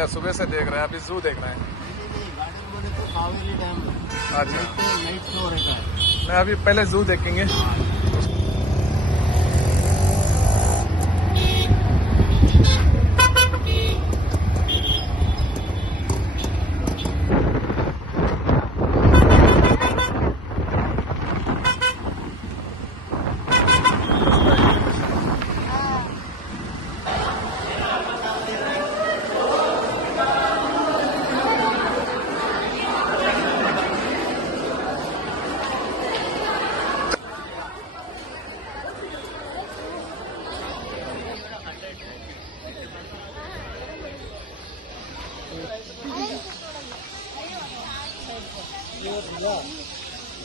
क्या सुबह से देख रहे हैं अभी जू देख रहे हैं। अच्छा। नहीं अभी पहले जू देखेंगे।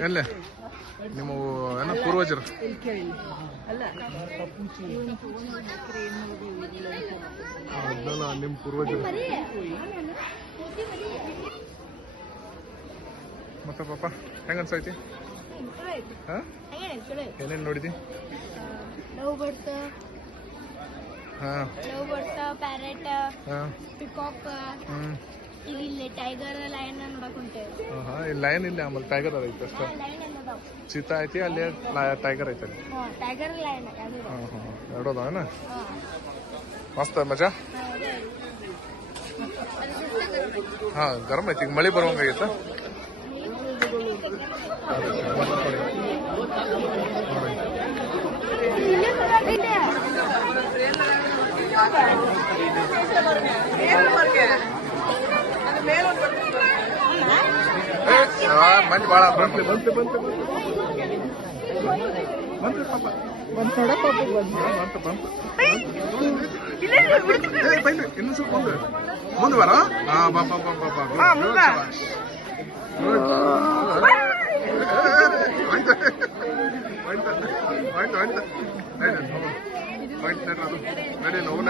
يلا. ಪೂರ್ವಜರು ಅದಲ್ಲ ನಿಮ್ಮ ಪೂರ್ವಜರು. ಮತ್ತೆ ಪಾಪ ಹೆಂಗ ಅನ್ಸೈತಿ ಏನೇನು ನೋಡಿದಿ? ಪ್ಯಾರೆಟ್ ಪಿಕಾಕ್ ಇಲ್ಲಿ ಟೈಗರ್ ಲೈನ್ ನೋಡಕ್ ಹೊಂಟೇವಿ? ಹಾ ಇಲ್ಲಿ ಲೈನ್ ಇಲ್ಲ ಆಮೇಲೆ ಟೈಗರ್ ಐತೆ ಅಷ್ಟೇ ಚೀತಾ ಐತಿ ಅಲ್ಲಿ ಟೈಗರ್ ಐತೆ ಅಲ್ಲಿ ಹಾ ಟೈಗರ್ ಲೈನ್ ಅದು ಹಾಂ ಹಾಂ ಎರಡು ಅದಾವೇನ ಹಾ ಮಸ್ತ್ ಮಜಾ? ಹಾ ಗರಂ ಐತಿ ಈಗ ಮಳೆ ಬರುವಂಗಾಗೈತ ಮಂದಿ ಭಾಳ ಬಂತು ಬಂತು ಬಂತು ಬಂತು ಪಾಪ ಬಂತು ಬಂತು ಏ, ಬೈಲಿ, ಇನ್ನೂ ಸ್ವಲ್ಪ ಮುಂದೆ ಮುಂದೆ ಬರ ಹಾ ಬಾ ಬಾ ಬಾ ಬಾ ಬಾ ಗುಡ್, ಗುಡ್, ಶಬಾಷ್. ಗುಡ್. ಆಯ್ತು. ಆಯ್ತು. ಆಯ್ತು, ಆಯ್ತು. ನಡಿ, ಹೋಗು. ಆಯ್ತು, ನಡ್ರಿ ಅದು. ನಡಿ, ನಾವು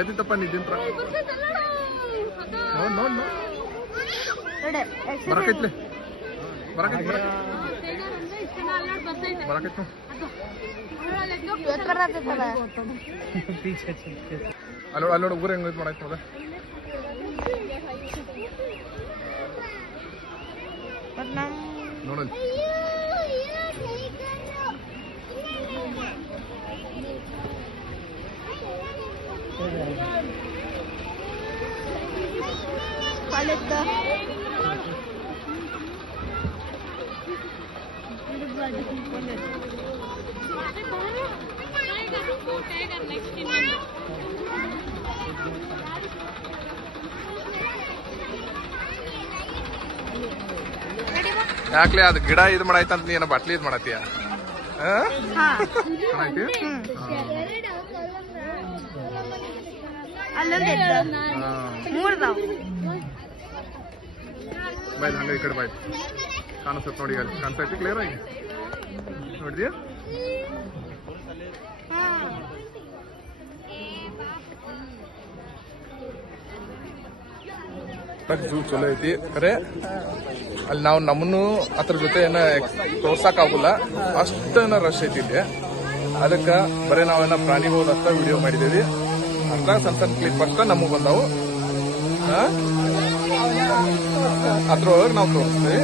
ಎದಿತ್ತಪ್ಪ ನೀ ದಿಂತ್ರ ನೋಡ್ ನೋಡ್ ನೋಡ್ ಬರಕೈತ್ಲಿ ಬರಕೈತ್ ಬರಕೈತ್ ಅಲ್ಲಿ ಅಲ್ಲಿ ನೋಡಿ ಊರ ಹೆಂಗ್ ಇದು ಮಾಡಾಯ್ತು ನೋಡ ಮತ್ ನಮ್ ನೋಡಲ್ಲಿ ಕಾಲೇಜ್ ಯಾಕ್ಲೆ ಅದು ಗಿಡ ಇದು ಮಾಡಾಯ್ತಂತ ನೀ ಏನೋ ಬಾಟ್ಲಿ ಇದು ಮಾಡತ್ತೀಯ ಹಾ ಹಾ ಮಾಡಾಯ್ತಿ ಅಲ್ಲೊಂದು ಇತ್ತು ಹಾ ಮೂರ್ದಾವ್ ಬಾಯ್ ಹಂಗ ಈ ಕಡೆ ಬಾಯ್ ಕಾಣಿಸ್ತದೆ ನೋಡಿ ಅಲ್ಲಿ. ಕಾಣಿಸ್ತೈತಿ ಕ್ಲಿಯರ್ ಆಗಿ? ನೋಡಿದ್ಯಾ? ಝೂ ಚಲೋ ಐತಿ. ಖರೆ ಅಲ್ಲಿ ನಾವು ನಮ್ಮನ್ನು ಅದ್ರ ಜೊತೆ ಏನ ತೋರ್ಸಕ್ ಆಗುಲ್ಲ ಅಷ್ಟೇನ ರಶ್ ಐತಿ ಇಲ್ಲಿ. ಅದಕ್ಕೆ ಬರೀ ನಾವೇನ ಪ್ರಾಣಿ ಹೋದಂತ ವಿಡಿಯೋ ಮಾಡಿದೇವಿ ಅಂತ ಸಣ್ಣ ಸಣ್ಣ ಕ್ಲಿಪ್ ಅಷ್ಟ ನಮಗ್ ಬಂದವು? ಅದ್ರೊಳಗೆ ನಾವು ತೋರಿಸ್ತೀವಿ.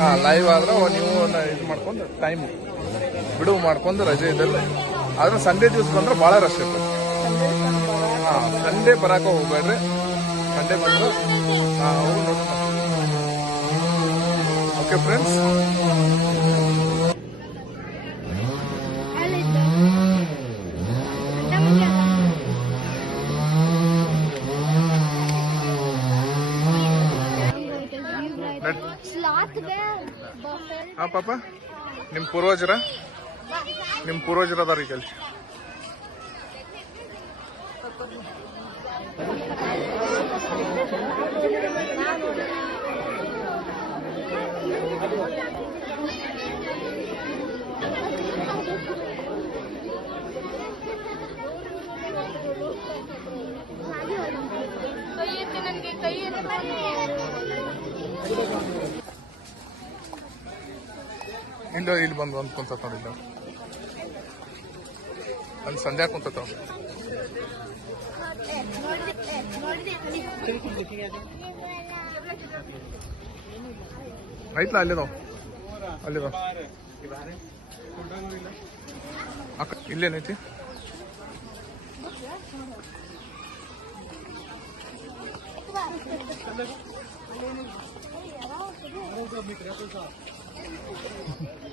ಹಾಂ ಲೈವ್ ಆದ್ರೆ ನೀವು ಇದು ಮಾಡ್ಕೊಂಡು ಟೈಮ್ ಬಿಡುವು ಮಾಡ್ಕೊಂಡು ರಜೆ ಇದೆಲ್ಲ ಆದ್ರೆ ಸಂಡೇ ದಿವಸ ಬಂದ್ರೆ ಭಾಳ ರಶ್ ಇರ್ತದೆ. ಸಂಡೇ ಬರಾಕ ಹೋಗ್ಬೇಡ್ರಿ. ಸಂಡೇ ಬಂದು ಓಕೆ ಫ್ರೆಂಡ್ಸ್ ಹಾ ಪಾಪ ನಿಮ್ ಪೂರ್ವಜರ ನಿಮ್ ಪೂರ್ವಜರ ಅದಾರ ಈಗ ಅಲ್ಲಿ ಕೈ ಇಲ್ಲ ಇಲ್ಲಿ ಬಂದು ಒಂದು ಕುಂತ ನೋಡಿಲ್ಲ. ಅಲ್ಲಿ ಸಂಧ್ಯಾ ಕುಂತ ಐತ್ಲ ಅಲ್ಲಿದಾವ್ ಅಲ್ಲಿದಾವ್ ಅಕ್ಕ ಇಲ್ಲೇನೈತಿ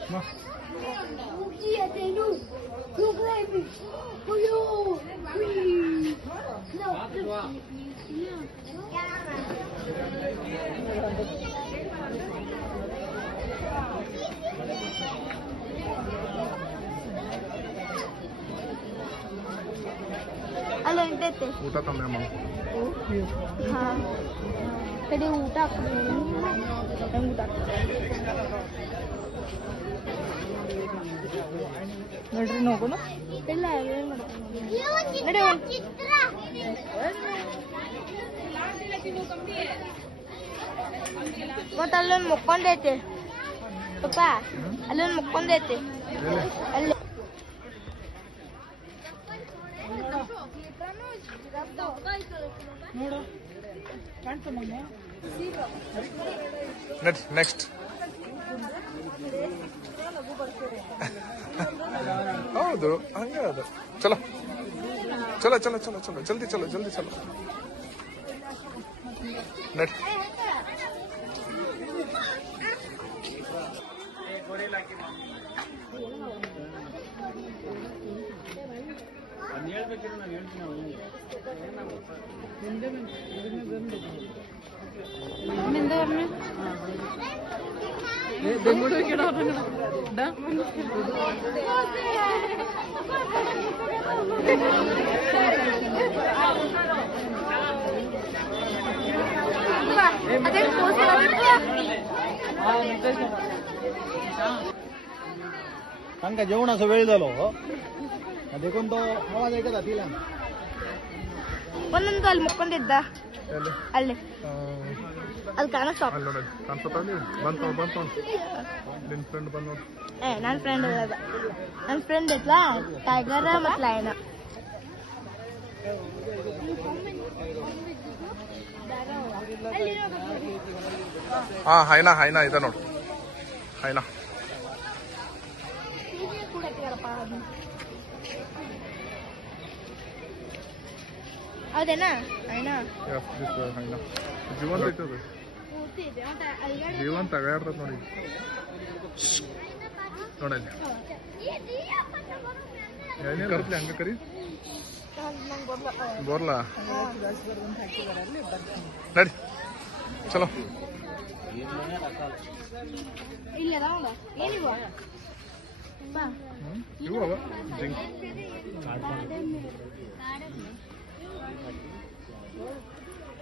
O Halo, Tete. Emang. Oh, iya. Ha. Tadi ನೋಡ್ರಿ ನೋಗೋಣ ಇಲ್ಲ ಏನ್ ಮಾಡ್ತೀನಿ ನಡಿ ಮತ್ತ ಅಲ್ಲೊಂದು ಮುಕ್ಕೊಂಡೈತೆ. ಪಪ್ಪ ಅಲ್ಲೊಂದು ಮುಕ್ಕೊಂಡೈತೆ. ಅಲ್ಲಿ. ನೋಡು. ನೆಕ್ಸ್ಟ್ ಹೌದು ಹಂಗೆ ಅದು ಚಲೋ ಚಲೋ ಚಲೋ ಚಲೋ ಚಲೋ ಜಲ್ದಿ ಚಲೋ ಜಲ್ದಿ ಚಲೋ ನಡ್ अरे पोस्ट कारण का जेवणाचा वेळ झालो देखून तो आवाज ऐकत तिला ಒಂದೊಂದು ಅಲ್ಲಿ ಮುಕ್ಕೊಂಡಿದ್ದ ಎಲ್ಲಿ ಅಲ್ಲಿ ಆ, ಅಲ್ಲಿ ಕಾಣೋ ಶಾಪ್ ಬಂತು ಬಂತ ಬಂತ ನಿನ್ ಫ್ರೆಂಡ್ ಬಂದು ಏ ನನ್ನ ಫ್ರೆಂಡ್ ಅದ. ನನ್ನ ಫ್ರೆಂಡ್ ಐತ್ಲ ಟೈಗರ್ ಮತ್ತು ಲಯನ ಹಾ ಹೈನಾ ಹೈನಾ ಇದೆ ನೋಡು. ಹೈನಾ. ಹೌದೇನಾ? ಹೈನಾ? ಜೀವಂತ ಐತೆ ಅದು. ಜೀವಂತ ಅಗಾಡ್ತದ ನೋಡಿ. ನೋಡಲ್ಲಿ. ಕರ್ಲಿ ಹಂಗ ಕರಿ. ಬೋರ್ಲಾ? ನಡಿ. ಚಲೋ. ಇವು ಅವ. ಜಿಂಕ್.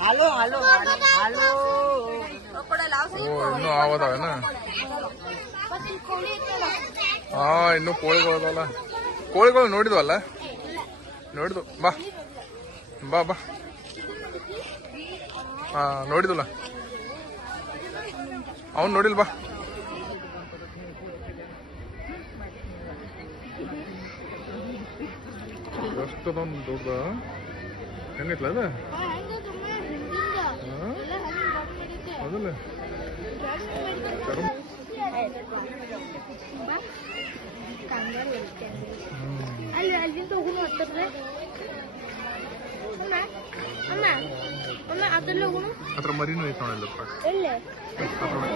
ಹಾಲು ಹಾಲು ಹಾಲು. ಓ, ಇನ್ನೂ ಆವದಾವೇನ ಹಾ ಇನ್ನೂ ಕೋಳಿಗಳು ಅದಾವಲ್ಲ ಕೋಳಿಗಳು ನೋಡಿದ್ವಲ್ಲ? ನೋಡಿದ್ವು. ಬಾ. ಬಾ ಬಾ. ಹಾ ನೋಡಿದ್ವಲ್ಲ? ಅವನು ನೋಡಿಲ್ ಬಾ. ಎಷ್ಟದೊಂದು ದೊಡ್ಡ ಹೆಂಗೈತ್ಲ ಅದ ಅದಲ್ಲ ಅಲ್ಲಿ ಅಲ್ಲಿಂದ ಹೋಗುನು ಹತ್ತದ್ರೆ ಅಮ್ಮ ಅಮ್ಮ ಅಮ್ಮ ಅದ್ರಲ್ಲಿ ಹೋಗುನು ಅದ್ರ ಮರಿನೂ ಐತೆ ನೋಡಿಲ್ಲ ಎಲ್ಲಿ ಅದ್ರ ಮರಿ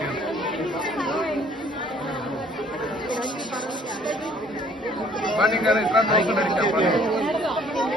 ಬಾ ನಿಂಗಾರ ಇಟ್ಕೊಂಡು ಹೋಗು ನಡೀತಾ ಬಾ.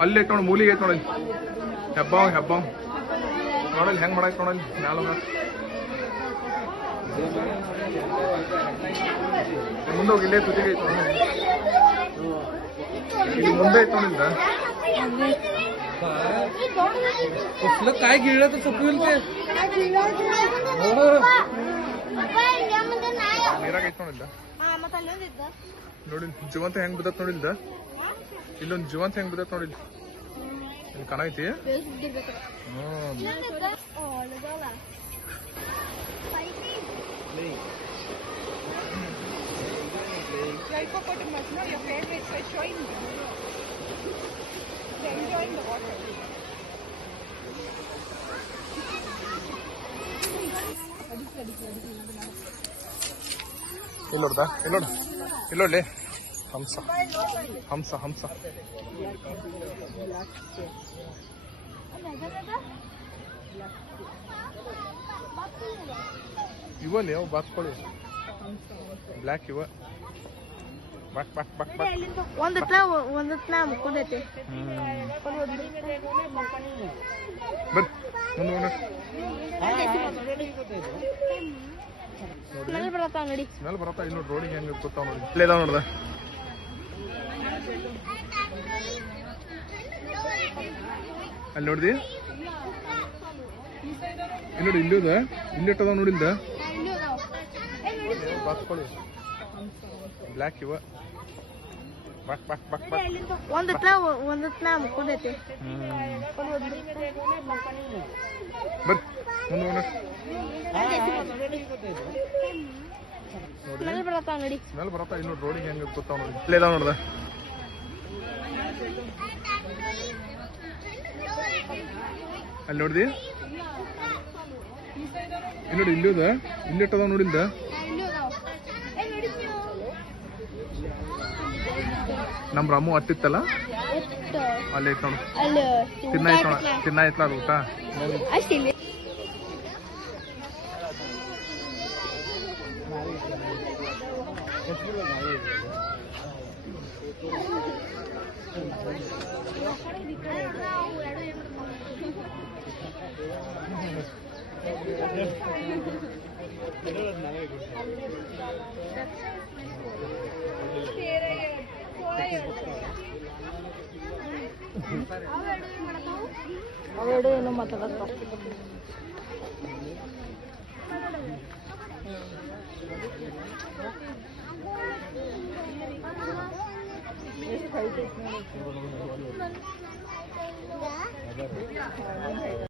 ಅಲ್ಲಿ ಐತೆ ನೋಡಿ ಮೂಲಿಗೆ ಐತೆ ನೋಡಿ ಹೆಬ್ಬಾವ್ ಹೆಬ್ಬಾವ್ ನೋಡಲ್ಲಿ ಹೆಂಗ್ ಮಾಡೈತೆ ನೋಡಲ್ಲಿ ಮ್ಯಾಲ ಮುಂದೆ ಹೋಗಿ ಇಲ್ಲೇ ತುದಿಗೆ ಐತೆ ನೋಡಿ ಇಲ್ಲಿ ಮುಂದೆ ಐತೆ ನೋಡಿಲ್ಲ कसलं काय गिळलं तर चुकवेल ते ನೀರಾಗ ಐತೆ ನೋಡಿಲ್ಲ ನೋಡಿ ಜೀವಂತ ಹೆಂಗ್ ಬಿದ್ದತ್ ನೋಡಿಲ್ದ ಇಲ್ಲೊಂದು ಜೀವಂತ ಹೆಂಗ್ ಬಿದ್ದತ್ ನೋಡಿಲ್ಲ ಇಲ್ಲಿ ಕಣ ಐತಿ ಹ್ಮ್ ಇಲ್ಲಿ ನೋಡ್ದ ಇಲ್ಲಿ ನೋಡು ಇಲ್ಲಿ ನೋಡ್ಲಿ ಹಂಸ ಹಂಸ ಹಂಸ ಇವಲ್ಲಿ ಅವು ಬಾತ್ಕೊಳ್ಳಿ ಬ್ಲ್ಯಾಕ್ ಇವ ಬಾಕ್ ಬಾಕ್ ಬಾಕ್ ಬಾಕ್ ಒಂದತ್ನ ಒಂದತ್ನ ಮುಕ್ಕೊಂಡೈತಿ ಬರ್ರಿ ಮುಂದೆ ಸ್ಮೆಲ್ ಬರತ್ತಾವ ನೋಡಿ ಸ್ಮೆಲ್ ಬರತ್ತಾ ಇಲ್ಲಿ ನೋಡಿ ರೋಡಿಗೆ ಹೆಂಗೆ ಗೊತ್ತಾವ ನೋಡಿ ಇಲ್ಲೇ ಇದಾವ ನೋಡ್ದ ಅಲ್ಲಿ ನೋಡ್ದಿ ಇಲ್ಲಿ ನೋಡಿ ಇಲ್ಲಿ ಇಲ್ಲಿ ಇಟ್ಟದ ನೋಡಿಲ್ದ ಬಾತ್ಕೊಳ್ಳಿ ಬ್ಲ್ಯಾಕ್ ಇವ ಬಾಕ್ ಬಾಕ್ ಬಾಕ್ ಬಾಕ್ ಒಂದತ್ನ ಒಂದತ್ನ ಮುಕ್ಕೊಂಡೈತಿ ಬರ್ರಿ ಮುಂದೆ ಮುಂದೆ ಸ್ಮೆಲ್ ಬರತ್ತಾವ ನೋಡಿ ಸ್ಮೆಲ್ ಬರತ್ತಾ? ಇನ್ನು ನೋಡಿ ರೋಡಿಗೆ ಹೆಂಗೆ ಗೊತ್ತಾವ ನೋಡಿ. ಇಲ್ಲೇ ಇದಾವ ನೋಡ್ದ. ಅಲ್ಲಿ ನೋಡ್ದಿ? ಇಲ್ಲಿ ನೋಡಿ ಇಲ್ಲಿದ ಇಲ್ಲಿ ಇಟ್ಟದ ನೋಡಿಲ್ದ ನಮ್ಮ ರಾಮು ಅತ್ತಿತ್ತಲ್ಲ ಅಲ್ಲಿ ಐತ್ ನೋಡು. ತಿನ್ನ ಐತ್ ತಿನ್ನ ಐತ್ಲ ಅದು ಊಟ? ಅಷ್ಟಿಲ್ಲ ಅವೆರಡು ಏನೋ ಮಾತಾಡತ್ತಾವ